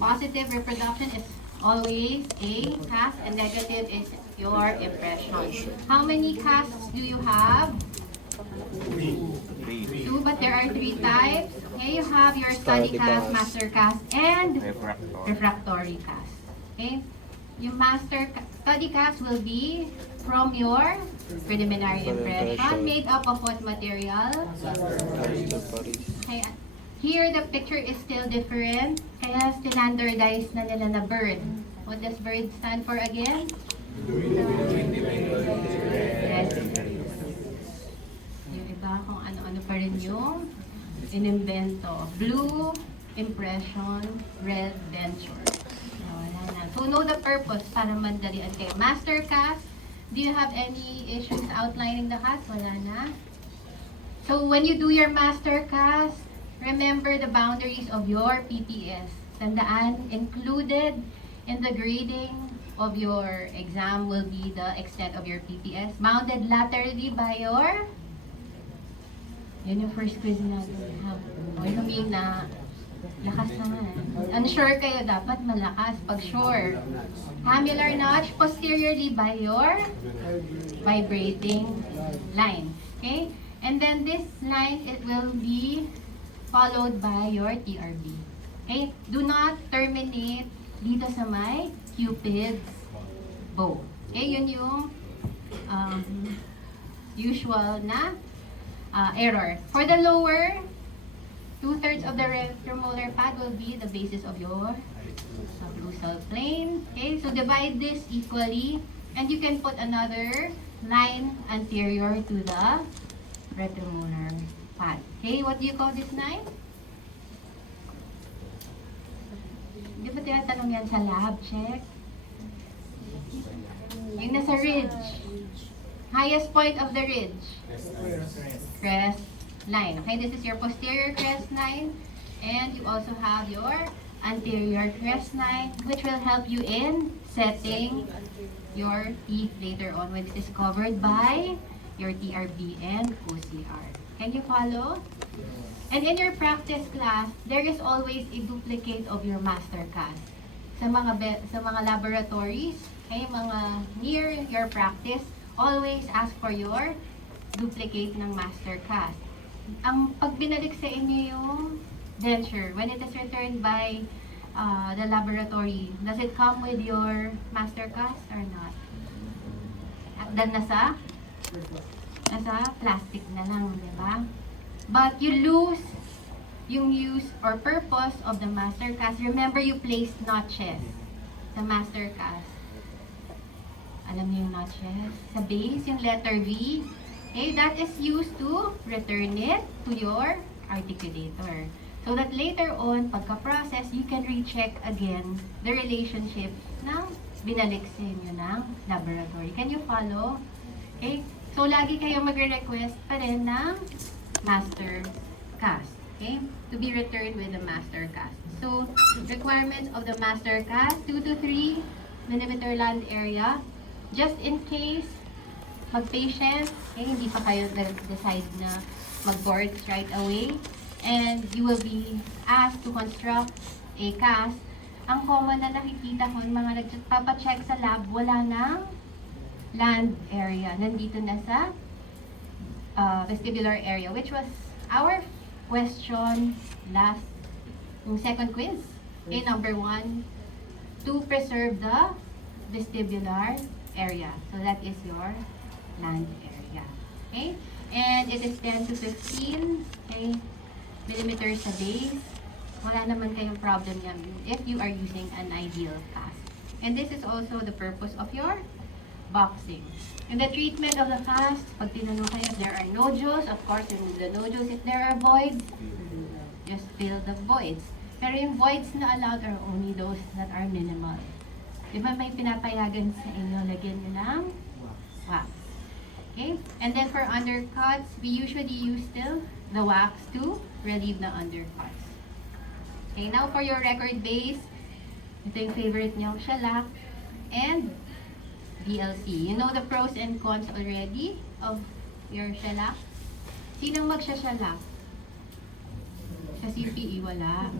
Positive reproduction is always a cast and negative is your impression. How many casts do you have? Two, but there are three types. Okay, you have your study cast, master cast, and refractory cast. Okay, your study cast will be from your preliminary impression, made up of what material? Okay, here the picture is still different. Kaya standardized na nila na bird. What does bird stand for again? Yes. Yung iba kung ano-ano pa rin yung inimbento. Blue, impression, red, denture. Wala na. So know the purpose para madalian kayo. Master cast, do you have any issues outlining the cast? Wala na. So when you do your master cast, remember the boundaries of your PPS. Tandaan, included in the grading of your exam will be the extent of your PPS. Bounded laterally by your... Yun yung first quiz natin. O yung mean na lakas naman. Unsure kayo, dapat malakas pag sure. Hamular notch posteriorly by your vibrating line. Okay? And then this line, it will be followed by your TRB. Okay? Do not terminate dito sa may Cupid's bow. Okay? Yun yung usual na error. For the lower, 2/3 of the retromolar pad will be the basis of your sublusal plane. Okay? So divide this equally and you can put another line anterior to the retromolar pad. Okay, what do you call this line? Di ba tinatanong yan sa lab? Check. Yung nasa ridge. Highest point of the ridge. Crest line. Okay, this is your posterior crest line. And you also have your anterior crest line, which will help you in setting your teeth later on when it is covered by your TRB and OCR. Can you follow? And in your practice class, there is always a duplicate of your master cast. Sa mga laboratories, okay, mga near your practice, always ask for your duplicate ng master cast. Ang pag binalik sa inyo yung denture, when it is returned by the laboratory, does it come with your master cast or not? At then nasa plastic na lang, di ba? But you lose yung use or purpose of the master cast. Remember, you placed notches sa master cast. Alam niyo yung notches? Sa base, yung letter V. Okay, that is used to return it to your articulator. So that later on, pagka-process, you can recheck again the relationship ng binalik sa inyo ng laboratory. Can you follow? Okay? So, lagi kayo magre-request pa rin ng master cast. Okay? To be returned with the master cast. So, requirements of the master cast, 2 to 3 millimeter land area. Just in case, mag-patient, okay, hindi pa kayo decide na mag-boards right away. And you will be asked to construct a cast. Ang common na nakikita ko, mga nagpapacheck sa lab, wala nang land area. Nandito na sa vestibular area, which was our question last, yung second quiz. Okay, number 1, to preserve the vestibular area. So that is your land area. Okay? And it is 10 to 15 millimeters sa base. Wala naman kayong problem yan if you are using an ideal cast. And this is also the purpose of your boxing. In the treatment of the cast, pag tinanong kayo if there are nodules, of course, remove the nodules. If there are voids, just fill the voids. Pero yung voids na allowed are only those that are minimal. Di ba may pinapayagan sa inyo, lagyan nyo ng wax. Okay? And then for undercuts, we usually use still the wax to relieve the undercuts. Okay, now for your record base, ito yung favorite nyo, shellac and VLC. You know the pros and cons already of your shellac? Sinong magsha-shellac? Sa CPE, wala.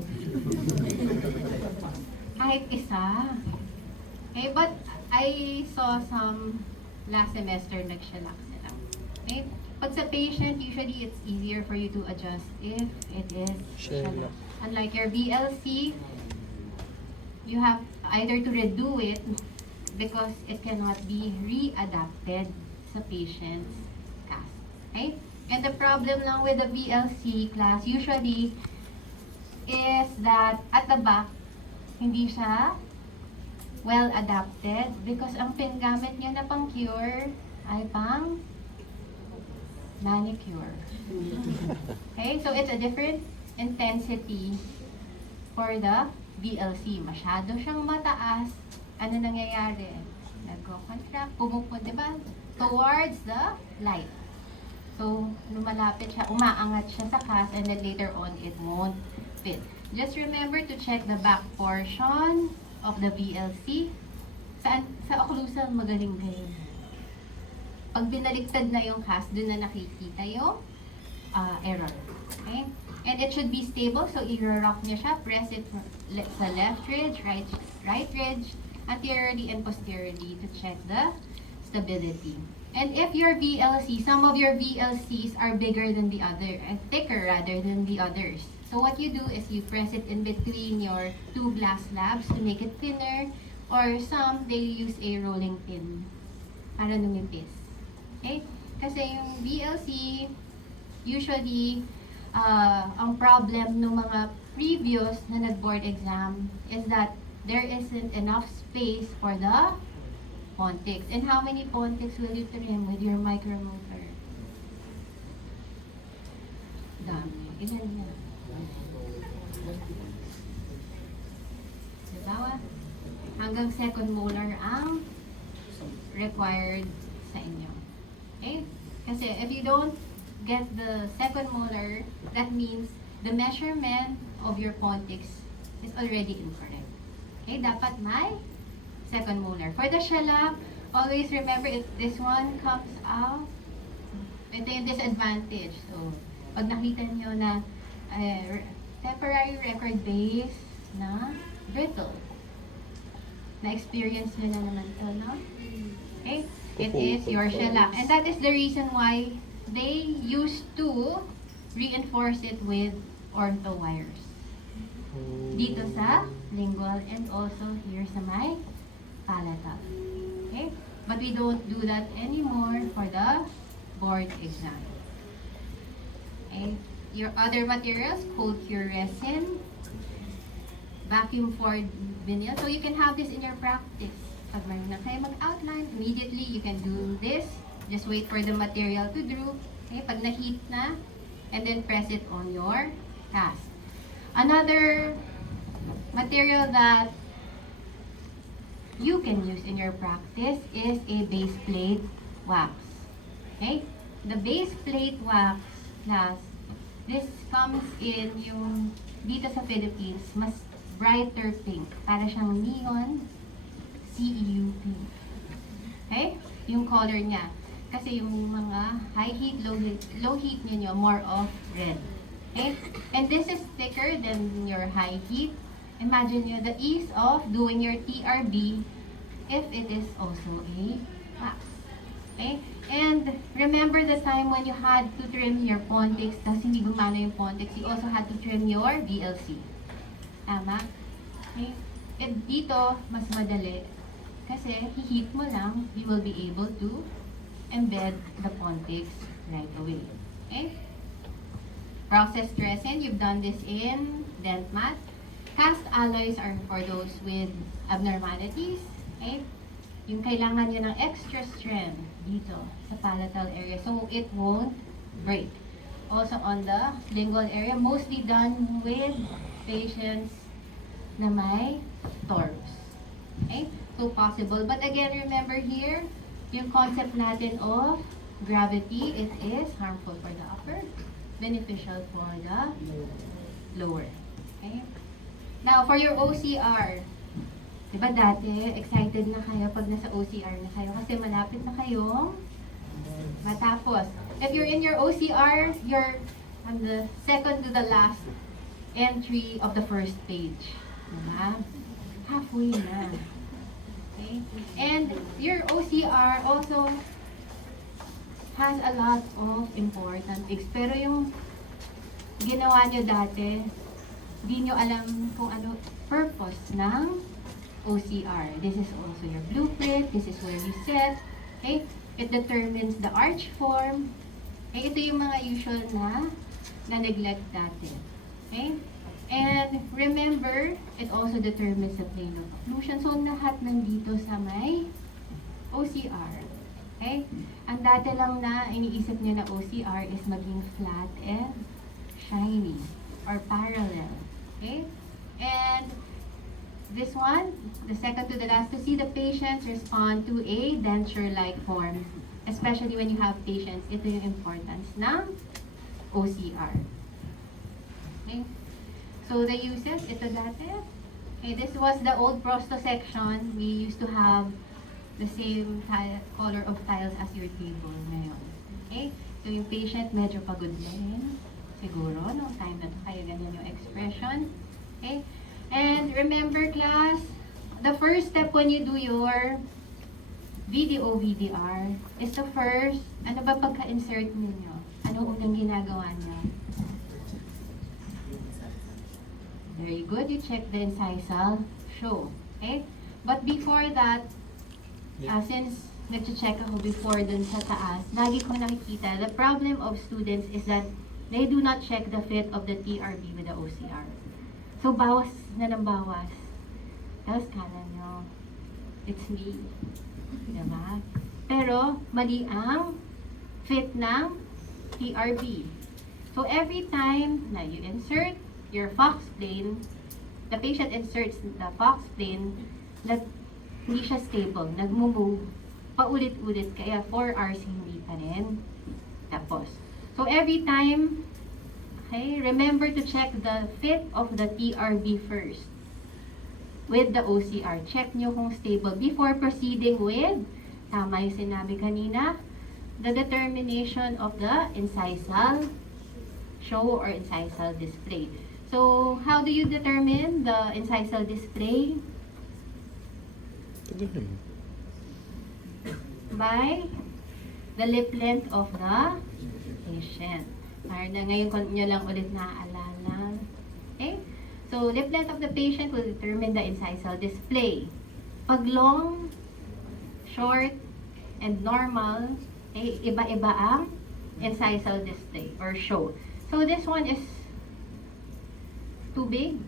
Kahit isa. Okay, but I saw some last semester nag-shellac sila. Okay? Pag sa patient, usually it's easier for you to adjust if it is shellac. Unlike your VLC, you have either to redo it because it cannot be readapted sa patient's cast. Okay? And the problem lang with the VLC class usually is that at the back, hindi siya well adapted because ang pinggamit niya na pang cure ay pang manicure. Okay? So it's a different intensity for the VLC. Masyado siyang mataas. Ano nangyayari? Nagko-contract, pumupunta, di ba? Towards the light. So, lumalapit siya, umaangat siya sa cast, and then later on, it won't fit. Just remember to check the back portion of the VLC. Sa occlusal, magaling kayo. Pag binaliktad na yung cast, dun na nakikita yung error. Okay? And it should be stable, so i-rock niya siya, press it sa left ridge, right ridge, anteriorly and posteriorly to check the stability. And if your VLC, some of your VLCs are bigger than the other, and thicker rather than the others. So what you do is you press it in between your two glass slabs to make it thinner, or some, they use a rolling pin para lumipis. Okay? Kasi yung VLC, usually, ang problem ng mga previous na nag-board exam is that there isn't enough space for the pontics. And how many pontics will you trim with your micromotor? Dami. Ilan na? Diba? Hanggang second molar ang required sa inyo. Okay? Kasi if you don't get the second molar, that means the measurement of your pontics is already incorrect. Okay? Dapat may second molar. For the shellac, always remember if this one comes out, ito yung disadvantage. So, pag nakita nyo na temporary record base na brittle, na-experience nyo na naman to, no? Okay? It is your shellac. And that is the reason why they used to reinforce it with ortho wires. Dito sa lingual and also here sa may palatal. Okay? But we don't do that anymore for the board exam. Okay? Your other materials, cold cure resin, vacuum formed vinyl. So you can have this in your practice. Pag meron na kayo mag-outline, immediately you can do this. Just wait for the material to droop. Okay? Pag na-heat na, and then press it on your cast. Another material that you can use in your practice is a base plate wax. Okay? The base plate wax class, this comes in yung dito sa Philippines, mas brighter pink. Para siyang neon CEU pink. Okay? Yung color niya. Kasi yung mga high heat, low heat nyo more of red. Okay? And this is thicker than your high heat. Imagine nyo the ease of doing your TRB if it is also a wax. Okay? And remember the time when you had to trim your pontics, tapos hindi gumana yung pontics, you also had to trim your VLC. Tama? Okay? And dito, mas madali. Kasi heat mo lang, you will be able to embed the pontics right away. Okay? Processed resin, you've done this in DentMat. Cast alloys are for those with abnormalities. Okay? Yung kailangan nyo ng extra strength dito sa palatal area so it won't break. Also on the lingual area, mostly done with patients na may TORPs. Okay? So possible. But again, remember here, yung concept natin of gravity, it is harmful for the upper, beneficial for the lower. Okay? Now, for your OCR, diba dati, excited na kayo pag nasa OCR na kayo kasi malapit na kayong matapos. If you're in your OCR, you're on the second to the last entry of the first page. Diba? Halfway na. Okay? And your OCR also has a lot of important things. Pero yung ginawa nyo dati, di nyo alam kung ano purpose ng OCR. This is also your blueprint. This is where you set. Okay? It determines the arch form. Okay? Ito yung mga usual na neglect dati. Okay? And remember, it also determines the plane of occlusion. So, lahat nandito sa may OCR. Okay? Ang dati lang na iniisip niyo na OCR is maging flat and shiny or parallel. Okay? And this one, the second to the last, to see the patients respond to a denture-like form. Especially when you have patients, ito yung importance ng OCR. Okay? So the uses, ito dati. Okay, this was the old prosto section. We used to have the same color of tiles as your table ngayon. Okay? So yung patient medyo pagod na rin. Siguro, no time na to, kaya ganyan yung expression. Okay? And remember class, the first step when you do your VDO, VDR is the first, ano ba pagka-insert ninyo? Ano unang ginagawa niyo? Very good, you check the incisal show. Okay? But before that, since nag-check ako before dun sa taas, lagi ko nakikita, the problem of students is that they do not check the fit of the TRB with the OCR. So, bawas na ng bawas. Tapos kala nyo, it's me. Diba? Pero, mali ang fit ng TRB. So, every time na you insert your Fox plane, the patient inserts the Fox plane, hindi siya stable, nagmo-move, paulit-ulit, kaya 4 hours hindi pa rin tapos. So, every time, okay, remember to check the fit of the TRB first with the OCR. Check nyo kung stable before proceeding with, tama yung sinabi kanina, the determination of the incisal show or incisal display. So, how do you determine the incisal display? By the lip length of the patient. Para na ngayon nyo lang ulit naaalala. Okay? So, lip length of the patient will determine the incisal display. Pag long, short, and normal, okay, iba-iba ang incisal display or show. So, this one is too big.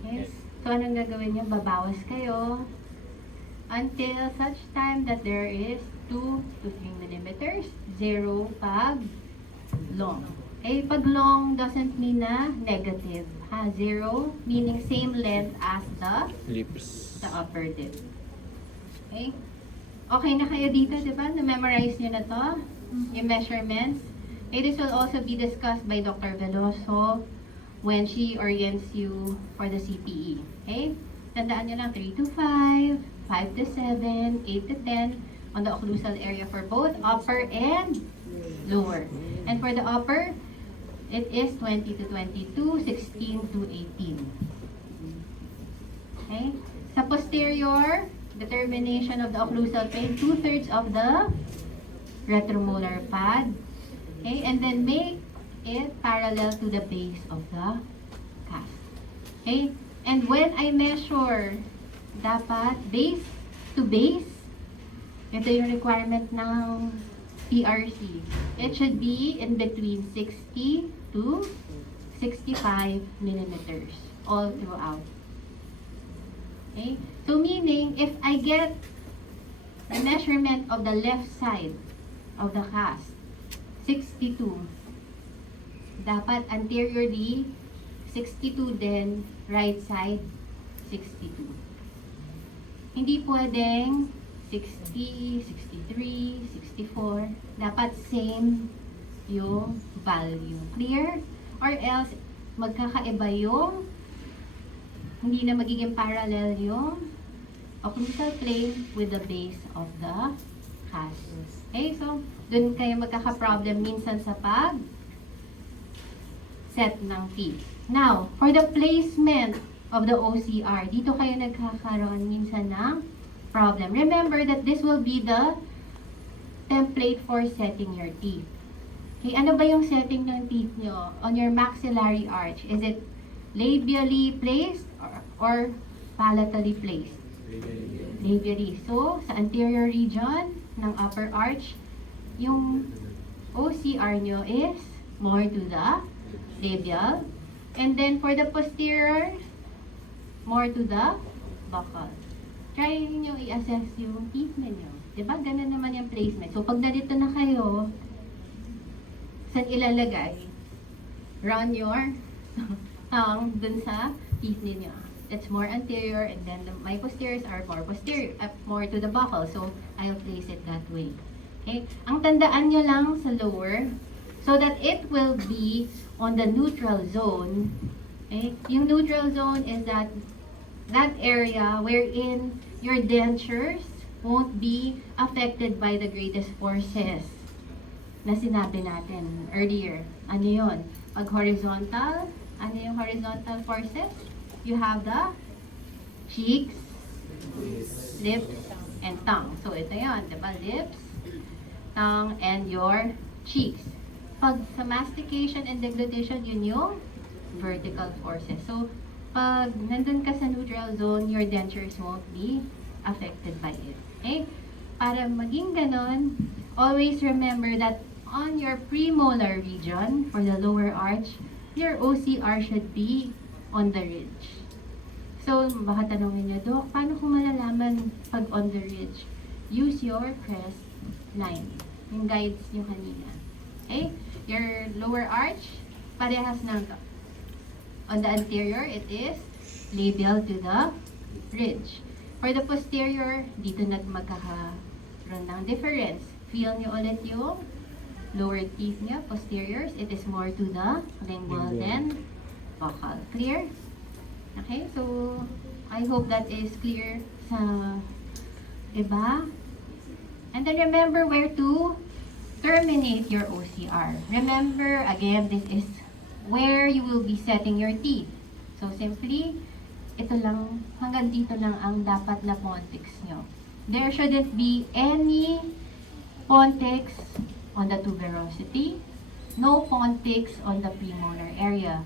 Yes. So, anong gagawin nyo? Babawas kayo until such time that there is 2 to 3 millimeters. 0 pag long. Okay, pag long doesn't mean na negative. 0 meaning same length as the Lips. the upper lip. Okay? Okay na kayo dito, di ba? Na-memorize nyo na to? Yung measurements. Okay, this will also be discussed by Dr. Veloso when she orients you for the CPE. Okay? Tandaan nyo lang 3 to 5, 5 to 7, 8 to 10 on the occlusal area for both upper and lower. And for the upper, it is 20 to 22, 16 to 18. Okay? Sa posterior, determination of the occlusal plane, 2/3 of the retromolar pad. Okay? And then make it parallel to the base of the cast. Okay? And when I measure, dapat base to base, ito yung requirement ng PRC. It should be in between 60 to 65 millimeters all throughout. Okay? So meaning, if I get the measurement of the left side of the cast, 62, dapat anteriorly 62 din, right side 62. Hindi pwedeng 60, 63, 64. Dapat same yung value. Clear? Or else, magkakaiba yung hindi na magiging parallel yung occlusal plane with the base of the cast. Okay? So, dun kayo magkaka-problem minsan sa pag set ng teeth. Now, for the placement of the OCR, dito kayo nagkakaroon minsan ng problem. Remember that this will be the template for setting your teeth. Okay, ano ba yung setting ng teeth nyo on your maxillary arch? Is it labially placed or palatally placed? Labially. So, sa anterior region ng upper arch, yung OCR nyo is more to the labial. And then for the posterior, more to the buccal. Try nyo i-assess yung teeth ninyo. Diba? Ganun naman yung placement. So, pag narito na kayo, saan ilalagay? Run your tongue dun sa teeth ninyo. It's more anterior, and then my posteriors are more posterior, more to the buccal. So, I'll place it that way. Okay? Ang tandaan nyo lang sa lower, so that it will be on the neutral zone. Okay? Yung neutral zone is that area wherein your dentures won't be affected by the greatest forces na sinabi natin earlier. Ano yun? Pag horizontal, ano yung horizontal forces? You have the cheeks, lips, and tongue. So, ito yun, diba? Lips, tongue, and your cheeks. Pag sa mastication and deglutition, yun yung vertical forces. So, pag nandun ka sa neutral zone, your dentures won't be affected by it. Okay? Para maging ganon, always remember that on your premolar region, for the lower arch, your OCR should be on the ridge. So, baka tanongin niyo, Dok, paano ko malalaman pag on the ridge? Use your crest line. Yung guides nyo kanina. Okay? Your lower arch, parehas ng to. On the anterior, it is labial to the ridge. For the posterior, dito na magkakaroon ng difference. Feel nyo ulit yung lower teeth nyo, posteriors. It is more to the lingual than buccal. Clear? Okay, so I hope that is clear sa iba. And then remember where to terminate your OCR. Remember, again, this is where you will be setting your teeth. So simply, ito lang, hanggang dito lang ang dapat na pontics nyo. There shouldn't be any pontics on the tuberosity, no pontics on the premolar area.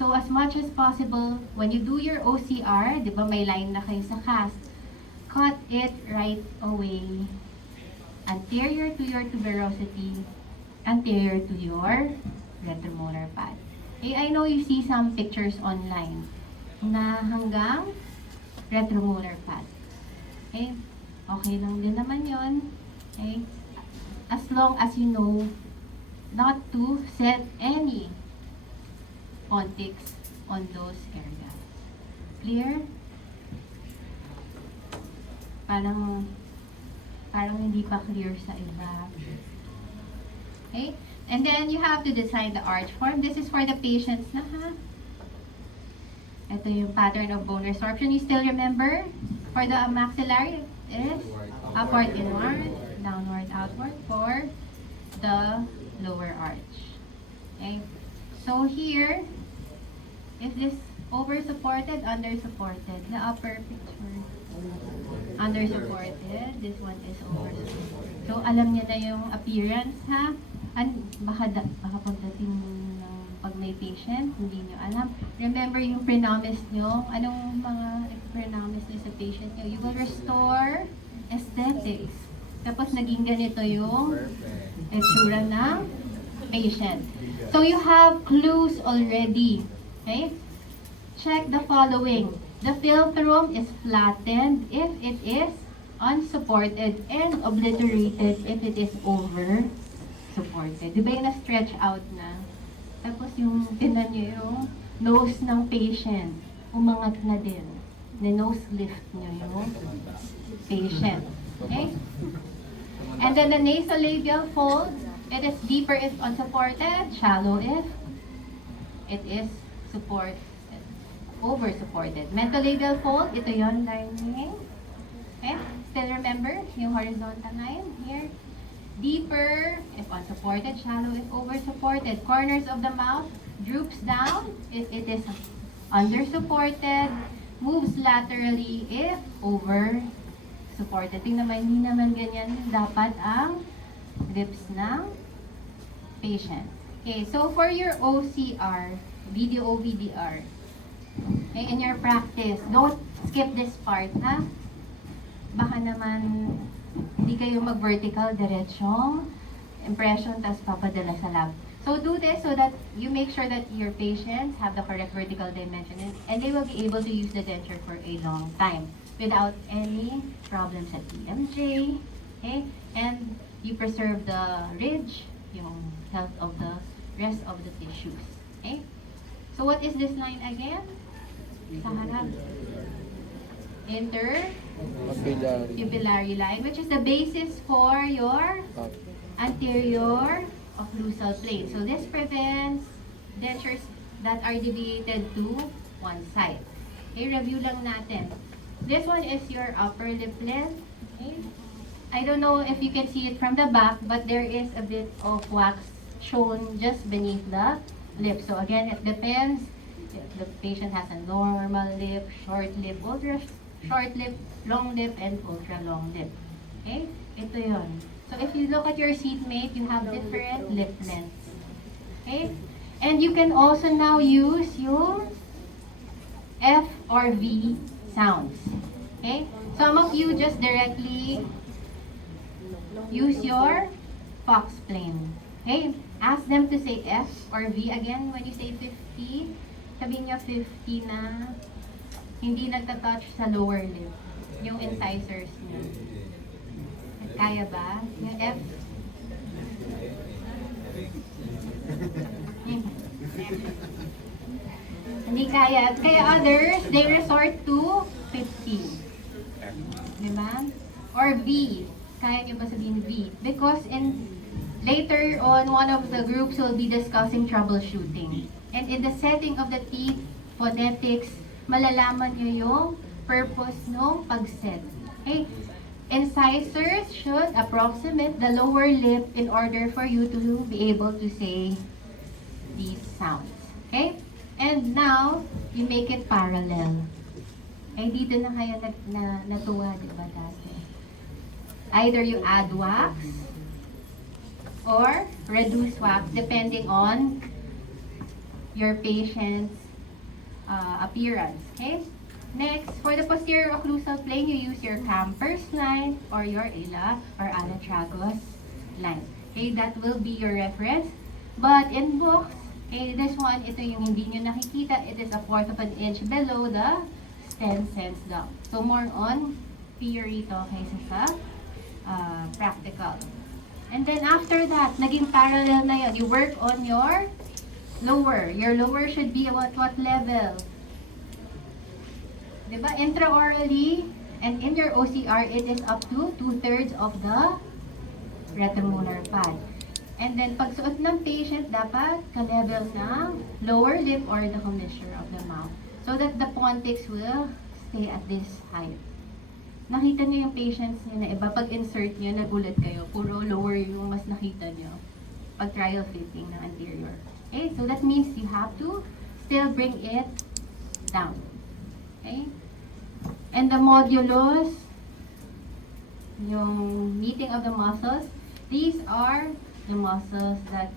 So as much as possible, when you do your OCR, di ba may line na kayo sa cast, cut it right away. Anterior to your tuberosity, anterior to your retromolar pad. Okay, I know you see some pictures online na hanggang retromolar pad. Okay, okay lang din naman yon. Okay, as long as you know not to set any pontics on those areas. Clear? Parang hindi pa clear sa iba. Okay? And then you have to decide the arch form. This is for the patients na ha. Ito yung pattern of bone resorption. You still remember? For the maxillary, it is upward, inward, downward, outward for the lower arch. Okay? So here, is this over-supported, under-supported? The upper picture. Under-supported. This one is over-supported. So, alam niyo na yung appearance, ha? Baka pagdating ng pag may patient, hindi niyo alam. Remember yung pre-nomis niyo. Anong mga pre-nomis niyo sa patient niyo? You will restore aesthetics. Tapos, naging ganito yung itsura ng patient. So, you have clues already. Okay? Check the following. The philtrum is flattened if it is unsupported and obliterated if it is over-supported. Di ba yung na-stretch out na? Tapos yung, tinan nyo yung nose ng patient, umangat na din. Na-nose lift nyo yung patient. Okay? And then the nasolabial fold, it is deeper if unsupported, shallow if it is over-supported. Mentolabial fold, ito yon lining. Okay? Still remember yung horizontal line here? Deeper if unsupported, shallow if over-supported. Corners of the mouth, droops down if it is under-supported, moves laterally if over-supported. Tingnan naman, hindi naman ganyan dapat ang lips ng patient. Okay, so for your OCR, video OVDR, okay, in your practice, don't skip this part, ha? Baka naman hindi kayo mag-vertical, diretsong impression, tas papadala sa lab. So do this so that you make sure that your patients have the correct vertical dimension and they will be able to use the denture for a long time without any problems at TMJ, okay? And you preserve the ridge, yung health of the rest of the tissues, okay? So what is this line again? Sa harap. Interpupillary line, which is the basis for your anterior occlusal plane. So this prevents dentures that are deviated to one side. Okay, review lang natin. This one is your upper lip length. Okay. I don't know if you can see it from the back, but there is a bit of wax shown just beneath the lip. So again, it depends if the patient has a normal lip, short lip, ultra short lip, long lip, and ultra long lip. Okay? Ito yun. So if you look at your seatmate, you have different lip lengths. Okay? And you can also now use yung F or V sounds. Okay? Some of you just directly use your Fox plane. Okay? Ask them to say F or V again when you say 50. Sabihin nyo 50 na hindi nagtatouch sa lower lip. Yung incisors niyo. Kaya ba? Yung F? Hindi kaya. Kaya others, they resort to 50. Diba? Or V. Kaya nyo ba sabihin V? Because later on, one of the groups will be discussing troubleshooting. And in the setting of the teeth, phonetics, malalaman nyo yung purpose ng pag-set. Okay? Incisors should approximate the lower lip in order for you to be able to say these sounds. Okay? And now, you make it parallel. Eh, dito na kayo natuwa, di ba dati? Either you add wax or reduce wax depending on your patient's appearance. Okay? Next, for the posterior occlusal plane, you use your Camper's line or your Ila or Alatragos line. Okay, that will be your reference. But in books, okay, this one, ito yung hindi nyo nakikita. It is a fourth of an inch below the stem sense gum. So more on theory to kaysa sa practical. And then after that, naging parallel na yun. You work on your lower. Your lower should be about what level? Diba? Intraorally, and in your OCR, it is up to 2/3 of the retromolar pad. And then, pagsuot ng patient, dapat ka-level ng lower lip or the commissure of the mouth so that the pontics will stay at this height. Nakita niyo yung patients niyo na iba, pag-insert niyo, nagulat kayo. Puro lower yung mas nakita niyo pag trial fitting ng anterior. Okay? So that means you have to still bring it down. Okay? And the modulus, yung meeting of the muscles, these are the muscles that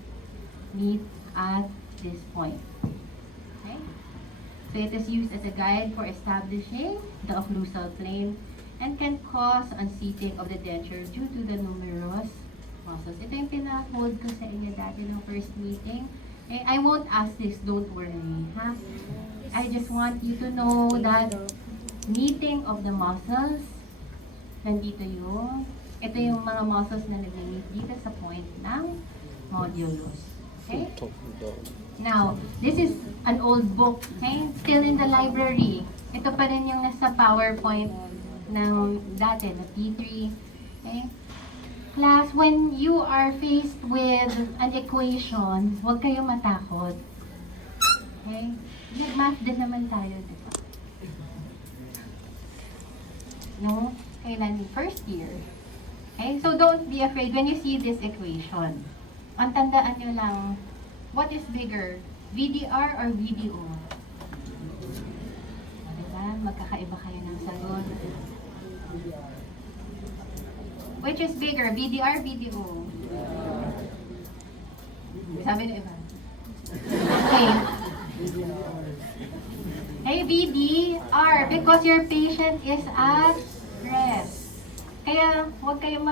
meet at this point. Okay? So it is used as a guide for establishing the occlusal plane and can cause unseating of the denture due to the numerous muscles. Ito yung pina-hold ko sa inyo dati ng first meeting. Eh, I won't ask this, don't worry. Ha? I just want you to know that meeting of the muscles, nandito yung, ito yung mga muscles na nag-meet dito sa point ng modulus. Okay? Now, this is an old book, okay? Still in the library. Ito pa rin yung nasa PowerPoint ng dati, na P3. Okay? Class, when you are faced with an equation, huwag kayong matakot. Okay? Nag-math din naman tayo, di ba? No? Kailan? First year. Okay? So don't be afraid when you see this equation. Ang tandaan nyo lang, what is bigger? VDR or VDO? Diba? Magkakaiba kayo ng sagot. Which is bigger, VDR, VDO? Sabi ng iba. Okay. Hey, VDR, because your patient is at rest. Kaya huwag kayo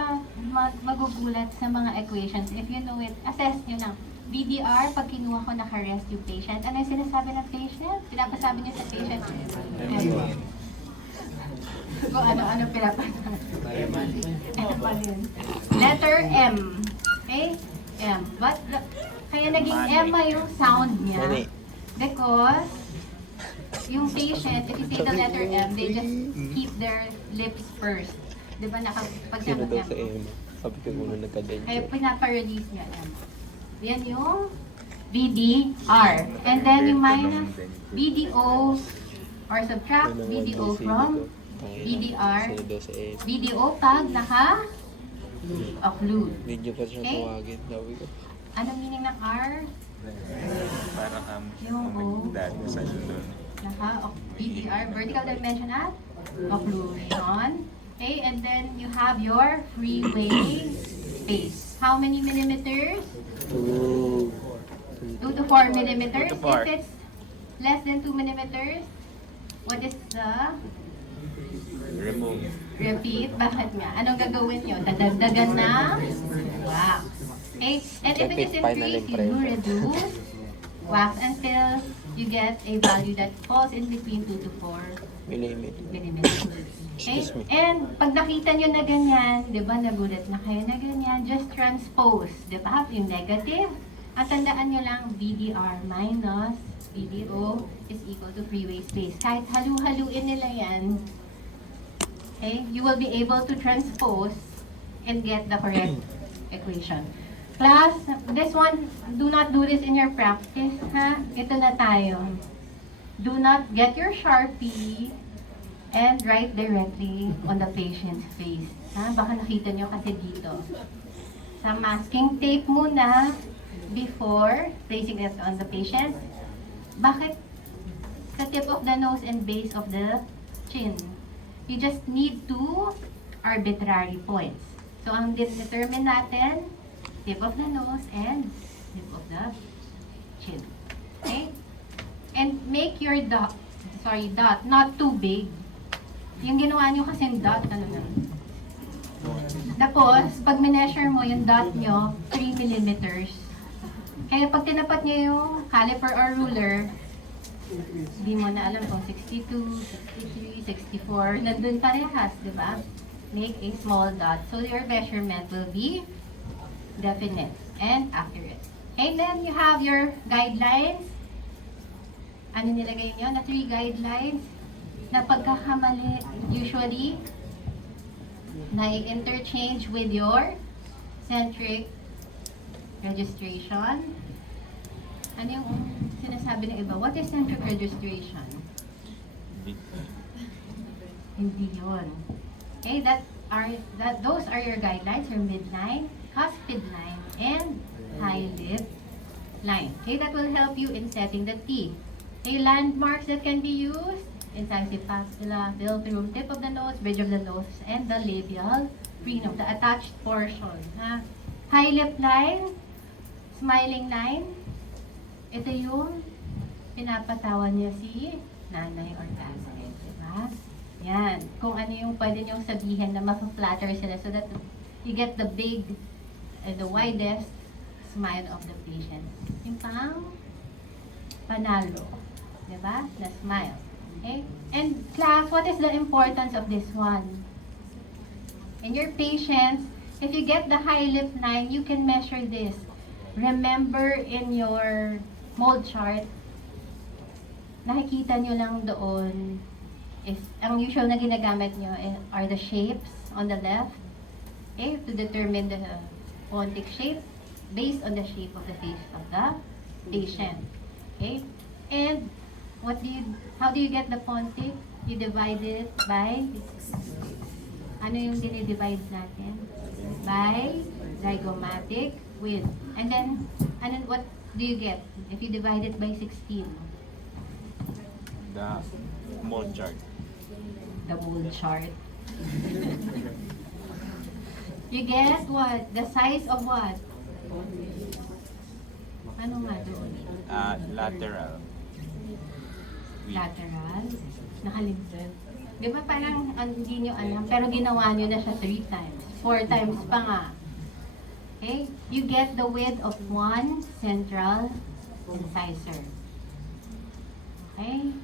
magugulat sa mga equations. If you know it, assess nyo na. VDR, pag kinuha ko naka-rest yung patient, ano yung sinasabi ng patient? Pinapasabi niyo sa patient? Kung ano-ano pinapasabi. Letter M. Okay? M. But, kaya naging M yung sound niya. Because, yung patient, if you say the letter M, they just keep their lips first. Diba nakapagsagot niya? Sabi ko muna nagka-denture. Kaya pinapa-release niya M. Yan yung VDR. And then yung minus VDO or subtract VDO from VDR. VDO pag naka-occlude. Video pa siya Okay? tawagin. Sabi ko. Anong meaning ng R? Parang Yung O. dati sa doon. VDR, vertical dimension at occlusion. Okay, and then you have your freeway space. How many millimeters? 2 to 4 millimeters. 2 to 4. If it's less than 2 millimeters, what is the Remove. repeat? Bakit nga? Anong gagawin nyo? Dadagdagan na wax. Okay? And if it is increased, you reduce wax until you get a value that falls in between 2 to 4 millimeters. Okay? Excuse me. And pag nakita nyo na ganyan, di ba, nagulat na kayo na ganyan, just transpose, di ba, yung negative. At tandaan nyo lang, VDR minus VDO is equal to freeway space. Kahit halu-haluin nila yan, okay, you will be able to transpose and get the correct equation. Class, this one, do not do this in your practice, ha? Ito na tayo. Do not get your Sharpie and write directly on the patient's face. Ha? Baka nakita nyo kasi dito. Sa masking tape muna before placing it on the patient. Bakit sa tip of the nose and base of the chin? You just need 2 arbitrary points. So, ang determine natin, tip of the nose and tip of the chin. Okay? And make your dot not too big. Yung ginawa nyo kasing dot, ano na. Tapos, pag measure mo yung dot nyo, 3 millimeters. Kaya pag tinapat nyo yung caliper or ruler, hindi mo na alam kung 62, 63, 64, nandun parehas, di ba? Make a small dot so your measurement will be definite and accurate. And then you have your guidelines. Ano nilagay nyo? Na 3 guidelines na pagkakamali usually na i-interchange with your centric registration. Ano yung sinasabi ng iba? What is centric registration? Hindi yun. Okay, those are your guidelines, your midline, cuspid line, and high lip line. Okay, that will help you in setting the T. Okay, landmarks that can be used: incisive maxilla, filtrum, tip of the nose, bridge of the nose, and the labial frenum, the attached portion. Ha? High lip line, smiling line, ito yung pinapatawan niya si nanay or tatay. Diba? Yan. Kung ano yung pwede niyong sabihin na ma-flatter sila so that you get the big, the widest smile of the patient. Yung pang panalo. Diba? The smile. Okay? And class, what is the importance of this one? In your patients, if you get the high lip line, you can measure this. Remember in your mold chart, nakikita nyo lang doon is, ang usual na ginagamit nyo are the shapes on the left, okay, to determine the pontic shape based on the shape of the face of the patient. Okay? And how do you get the pontic? You divide it by, ano yung dinidivide natin? By zygomatic width. And then, do you get if you divide it by 16? The mold chart. The mold chart. You get what? The size of what? Ano nga doon? Lateral. Lateral. Nakaligtan. Di ba parang hindi nyo alam, pero ginawa nyo na siya 3 times. 4 times pa nga. Okay? You get the width of one central incisor. Okay?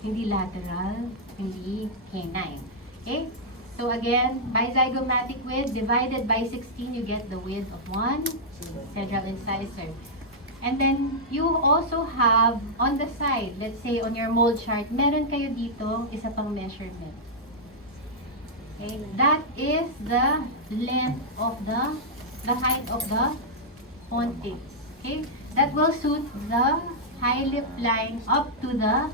Hindi lateral, hindi canine. Okay? So again, bizygomatic width divided by 16, you get the width of one central incisor. And then, you also have on the side, let's say on your mold chart, meron kayo dito isa pang measurement. Okay? That is the length of the height of the pontiff. Okay? That will suit the high lip line up to the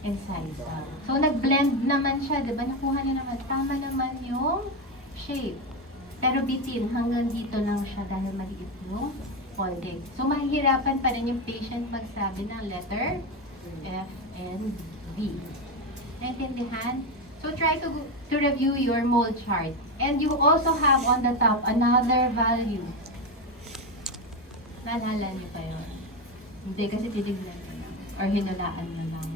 incisor. So, nag-blend naman siya. Diba? Nakuha niyo naman. Tama naman yung shape. Pero bitin, hanggang dito lang siya dahil maliit yung pontiff. So, mahihirapan pa rin yung patient magsabi ng letter F and B. Naintindihan? So, try to review your mold chart. And you also have on the top another value. Naalala niyo pa yun? Hindi, kasi titignan mo lang. Or hinulaan mo lang.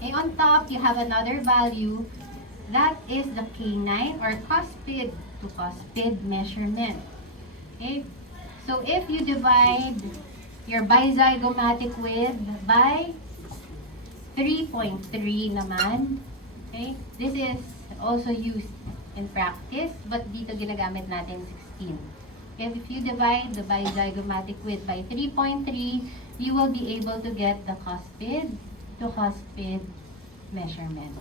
Okay, on top, you have another value. That is the canine or cuspid to cuspid measurement. Okay? So, if you divide your bizygomatic width by 3.3 naman, okay? This is also used in practice, but dito ginagamit natin 16. If you divide the bizygomatic width by 3.3, you will be able to get the cuspid to cuspid measurement.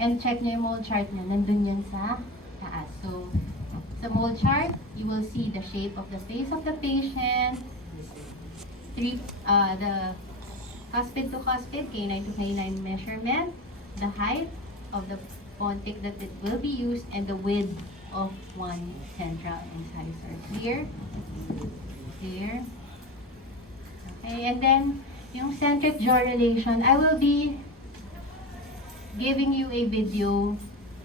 And check nyo yung mold chart nyo, nandun yun sa taas. So, sa mold chart, you will see the shape of the face of the patient, the cuspid to cuspid, canine to canine measurement, the height of the pontic that it will be used, and the width of one central incisor. Clear? Clear? Okay, and then, yung centric jaw relation, I will be giving you a video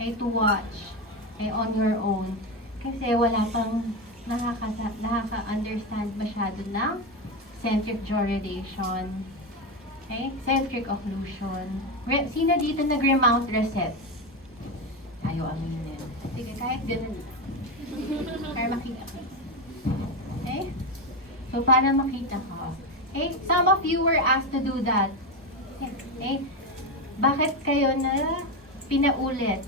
to watch on your own. Kasi wala pang nakaka-understand masyado ng centric jaw relation. Okay? Centric occlusion. Sino dito nag-remount recess? Ayaw aminin. Sige, kahit ganun lang. Para makita ko. Okay? So, para makita ko. Okay? Some of you were asked to do that. Okay? Bakit kayo na pinaulit?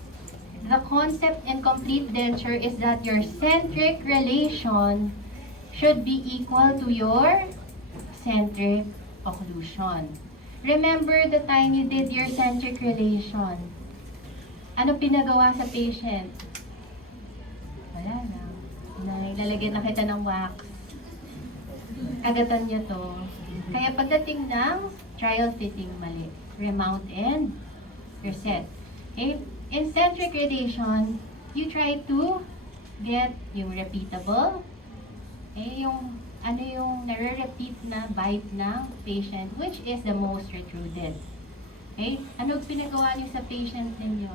The concept in complete denture is that your centric relation should be equal to your centric occlusion. Remember the time you did your centric relation. Ano pinagawa sa patient? Wala na. Ilalagyan na kita ng wax. Agatan niya to. Kaya pagdating ng trial fitting, mali. Remount and reset. Okay? In centric relation, you try to get yung repeatable, yung ano yung nare-repeat na bite ng patient, which is the most protruded. Okay? Ano pinagawa niyo sa patient ninyo?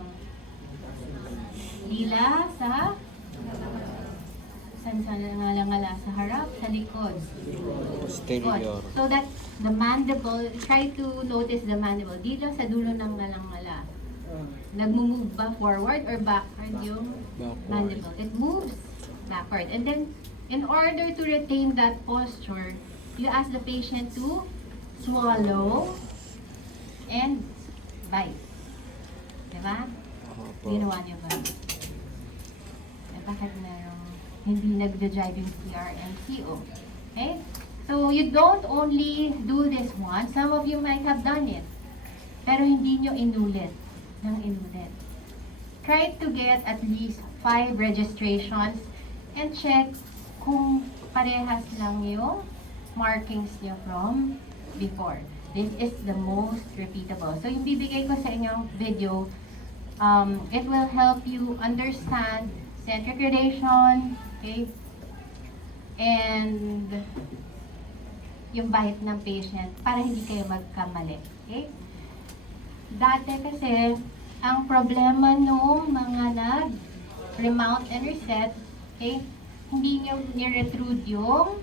Dila sa ngala sa harap, sa likod. Posterior. So that the mandible, try to notice the mandible. Dito sa dulo ng ngala. Nagmo-move ba forward or backward yung mandible? It moves backward. And then, in order to retain that posture, you ask the patient to swallow and bite. Diba? Ginawa niyo ba? Bakit merong hindi nagda-drive yung CR and CO? Okay? So, you don't only do this once. Some of you might have done it. Pero hindi nyo inulit. Try to get at least 5 registrations and check kung parehas lang yung markings nyo from before. This is the most repeatable. So, yung bibigay ko sa inyong video, it will help you understand centric relation, okay? And yung bite ng patient para hindi kayo magkamali. Okay? Dati kasi, ang problema nung mga nag-remount and reset, okay, hindi nyo ni-retrude yung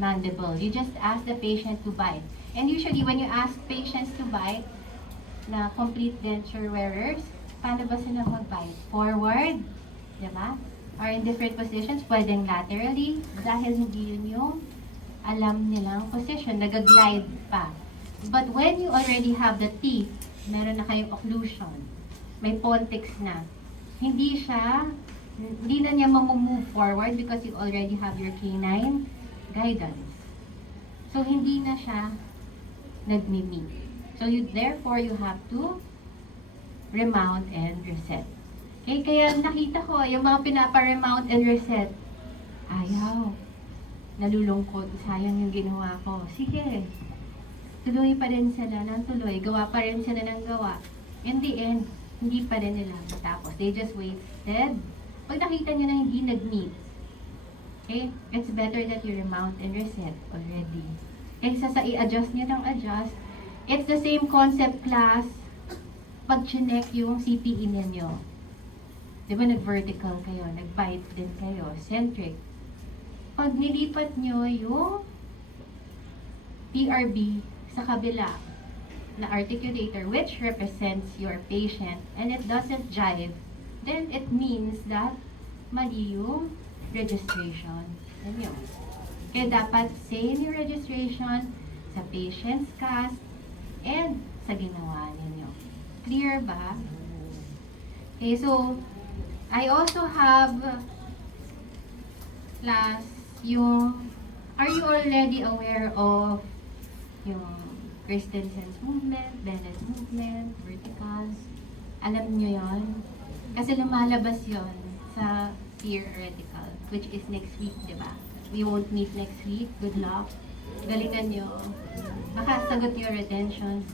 mandible. You just ask the patient to bite. And usually, when you ask patients to bite, na complete denture wearers, paano ba sila mag-bite? Forward, di ba? Or in different positions, pwedeng laterally, dahil hindi yun yung alam nilang position, nag-glide pa. But when you already have the teeth, meron na kayong occlusion, may pontics na, hindi na niya mamove forward because you already have your canine guidance. So, hindi na siya nagmi-meet. So, therefore, you have to remount and reset. Okay, kaya nakita ko, yung mga pinapa-remount and reset, ayaw. Nalulungkot, sayang yung ginawa ko. Sige, tuloy pa rin sila ng tuloy, gawa pa rin sila ng gawa. In the end, hindi pa rin nila matapos. They just wasted. Pag nakita nyo na hindi nag-meet, okay, it's better that you remount and reset already. Kaysa sa i-adjust nyo ng adjust, it's the same concept class pag chinek yung CPE ninyo. Di ba nag-vertical kayo, nag-bite din kayo, centric. Pag nilipat nyo yung PRB sa kabila na articulator, which represents your patient, and it doesn't jive, then it means that mali yung registration ninyo. Kaya dapat same yung registration sa patient's cast and sa ginawa ninyo. Clear ba? Okay, so I also have class are you already aware of yung Christensen's movement, Bennett's movement, verticals? Alam nyo yon? Kasi lumalabas yon sa theoretical, which is next week, di ba? We won't meet next week. Good luck. Galingan nyo. Makasagot your retention.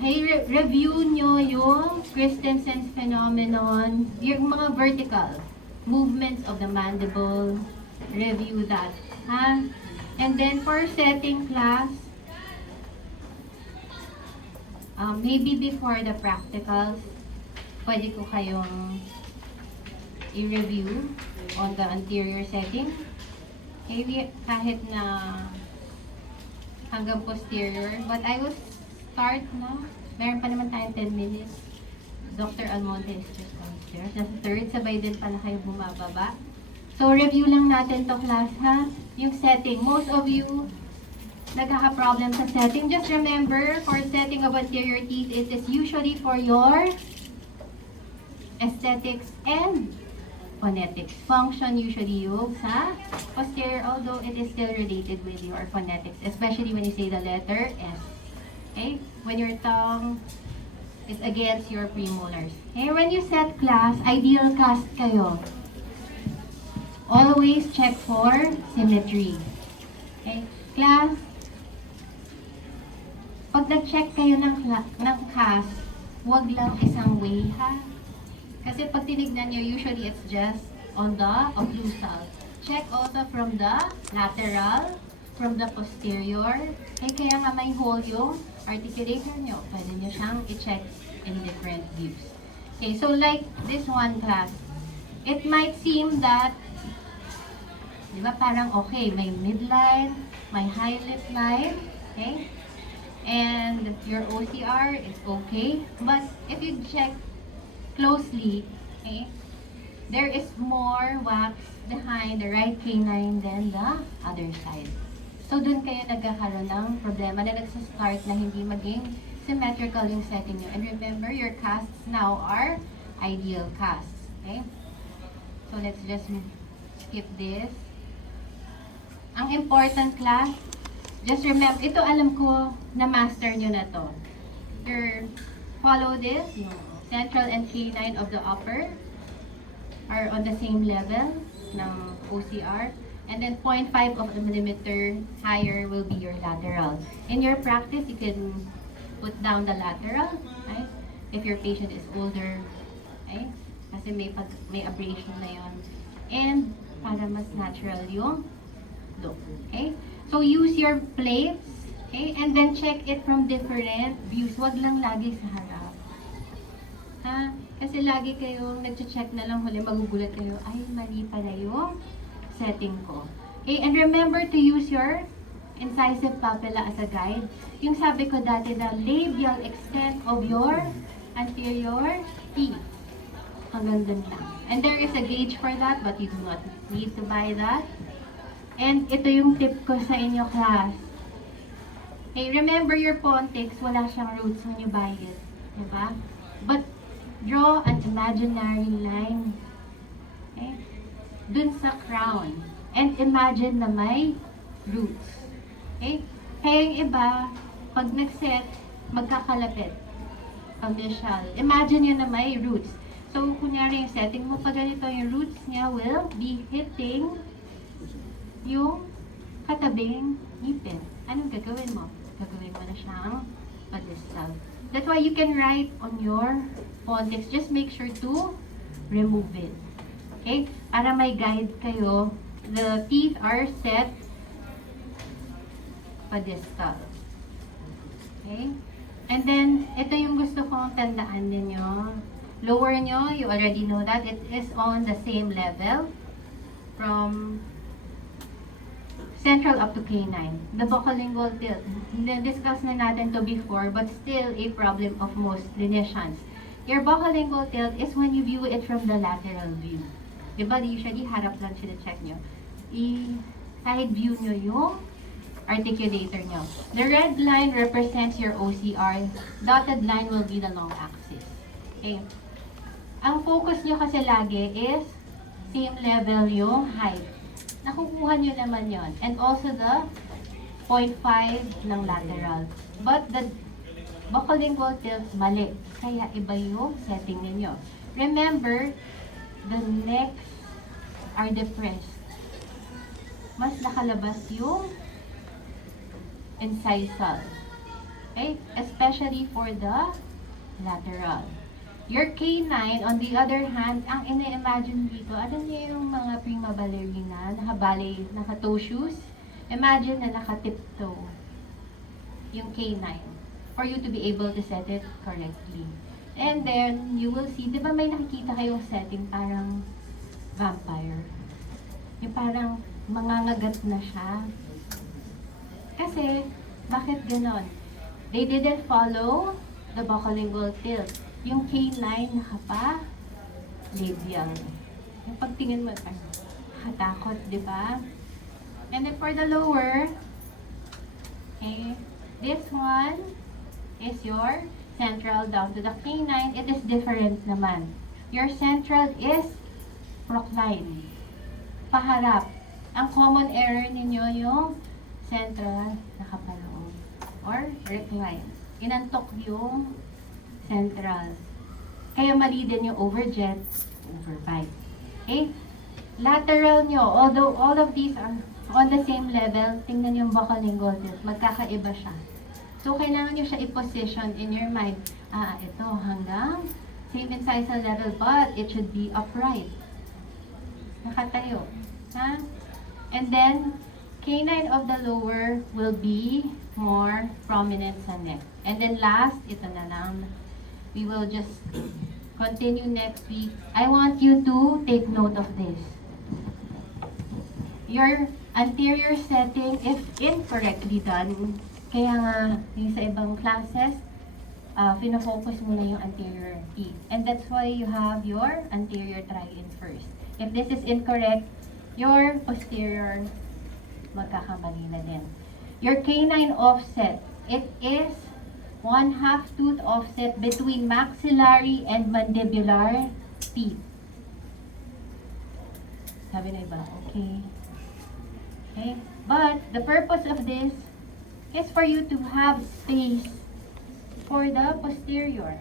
Hey, review nyo yung Christensen's phenomenon, yung mga vertical movements of the mandible. Review that. Ha? And then for setting class, maybe before the practicals, pwede ko kayong i-review on the anterior setting. Maybe kahit na hanggang posterior. But I will start na. Meron pa naman tayong 10 minutes. Dr. Almonte is just downstairs. Nasa third, sabay din pala kayo bumababa. So, review lang natin to class, ha? Yung setting. Most of you nagkaka-problem sa setting. Just remember, for setting of anterior teeth, it is usually for your aesthetics and phonetics. Function usually yung sa posterior, although it is still related with your phonetics, especially when you say the letter S. Okay? When your tongue is against your premolars. Okay? When you set class, ideal cast kayo. Always check for symmetry. Okay? Class, pag nag-check kayo ng cast, wag lang isang way, ha? Kasi pag tinignan nyo, usually it's just on the occlusal. Check also from the lateral, from the posterior. Kaya nga may hole yung articulator nyo. Pwede nyo siyang i-check in different views. Okay, so like this one class, it might seem that, di ba parang okay, may midline, may high lip line, okay? And your OCR is okay. But if you check closely, okay, there is more wax behind the right canine than the other side. So, dun kayo nagkakaroon ng problema na nagsastart na hindi maging symmetrical yung setting nyo. And remember, your casts now are ideal casts. Okay? So, let's just skip this. Ang important class, just remember, ito alam ko na master nyo na to. Follow this, yung central and canine of the upper are on the same level ng OCR. And then 0.5 of a millimeter higher will be your lateral. In your practice, you can put down the lateral, right? If your patient is older, right? Kasi may abrasion na yon. And para mas natural yung look. Okay? So use your plates, okay? And then check it from different views. Wag lang lagi sa harap. Ha? Kasi lagi kayong nag-check na lang huli, magugulat kayo, ay, mali pala yung setting ko. Okay? And remember to use your incisive papilla as a guide. Yung sabi ko dati, the labial extent of your anterior teeth. Hanggang dun lang. And there is a gauge for that, but you do not need to buy that. And ito yung tip ko sa inyo, class. Okay, remember your Pontics, wala siyang roots when you buy it. Diba? But draw an imaginary line. Okay? Dun sa crown. And imagine na may roots. Okay? Kaya yung iba, pag nag-set, magkakalapit. Initial. Imagine nyo na may roots. So, kunyari yung setting mo pa ganito, yung roots niya will be hitting yung katabing ngipin. Anong gagawin mo? Gagawin mo na siyang pedestal. That's why you can write on your Pontics. Just make sure to remove it. Okay? Para may guide kayo. The teeth are set pedestal. Okay? And then, ito yung gusto kong tandaan ninyo. Lower nyo, you already know that. It is on the same level from central up to canine. The buccolingual tilt. Na-discuss na natin to before, but still a problem of most clinicians. Your buccolingual tilt is when you view it from the lateral view. Diba, usually harap lang sila-check nyo. I-side view nyo yung articulator nyo. The red line represents your OCR. Dotted line will be the long axis. Okay. Ang focus nyo kasi lagi is same level yung height. Nakukuha nyo naman yon. And also the 0.5 ng lateral. But the buccolingual tilt, mali. Kaya iba yung setting ninyo. Remember, the necks are depressed. Mas nakalabas yung incisal. Okay? Especially for the lateral. Your canine, on the other hand, ang ina-imagine dito, ano niyo yung mga prima ballerina, naka-ballet, naka-toe shoes? Imagine na naka-tiptoe yung canine for you to be able to set it correctly. And then, you will see, di ba may nakikita kayong setting parang vampire? Yung parang mangangagat na siya. Kasi, bakit ganon? They didn't follow the buccolingual tilt. Yung canine nakapa-labial. Yung pagtingin mo, nakatakot, di ba? And then for the lower, okay, this one is your central down to the canine. It is different naman. Your central is procline. Paharap. Ang common error ninyo yung central nakapaloob or recline. Inantok yung central. Kaya mali din yung overjet, overbite. Okay? Lateral nyo, although all of these are on the same level, tingnan yung buccolingual tilt, magkakaiba siya. So, kailangan nyo siya i-position in your mind. Ito hanggang same incisal level, but it should be upright. Nakatayo. Ha? And then, canine of the lower will be more prominent sa neck. And then last, ito na lang. We will just continue next week. I want you to take note of this. Your anterior setting, if incorrectly done, kaya nga yung sa ibang classes, pinafocus muna yung anterior teeth. And that's why you have your anterior try-in first. If this is incorrect, your posterior magkakamali na din. Your canine offset, it is 1/2 tooth offset between maxillary and mandibular teeth. Sabi na iba, okay. Okay, but the purpose of this is for you to have space for the posterior.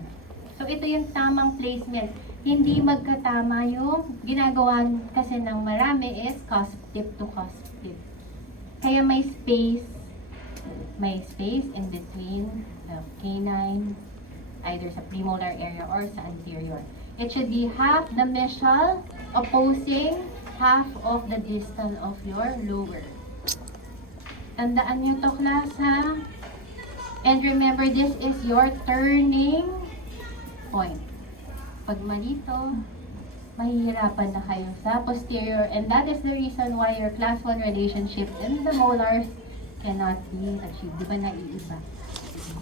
So ito yung tamang placement. Hindi magkatama yung ginagawa kasi ng marami is cusp tip to cusp tip. Kaya may space in between the canine, either sa premolar area or sa anterior. It should be half the mesial opposing half of the distal of your lower. Tandaan nyo to, class, ha? And remember, this is your turning point. Pag mali to, mahihirapan na kayo sa posterior, and that is the reason why your class 1 relationship and the molars cannot be achieved. Di ba naiiba?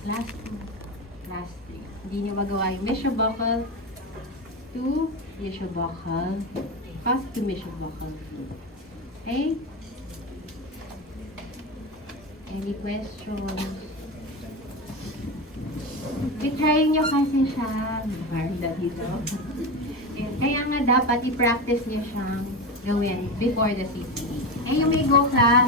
Class 2, class 3. Hindi nyo magawa yung mesobuccal to mesobuccal, cusp to mesobuccal fluid. Okay? Any questions? I-try nyo kasi siya. Barda dito. Kaya nga dapat i-practice nyo siyang gawin before the CPE. And you may go, class.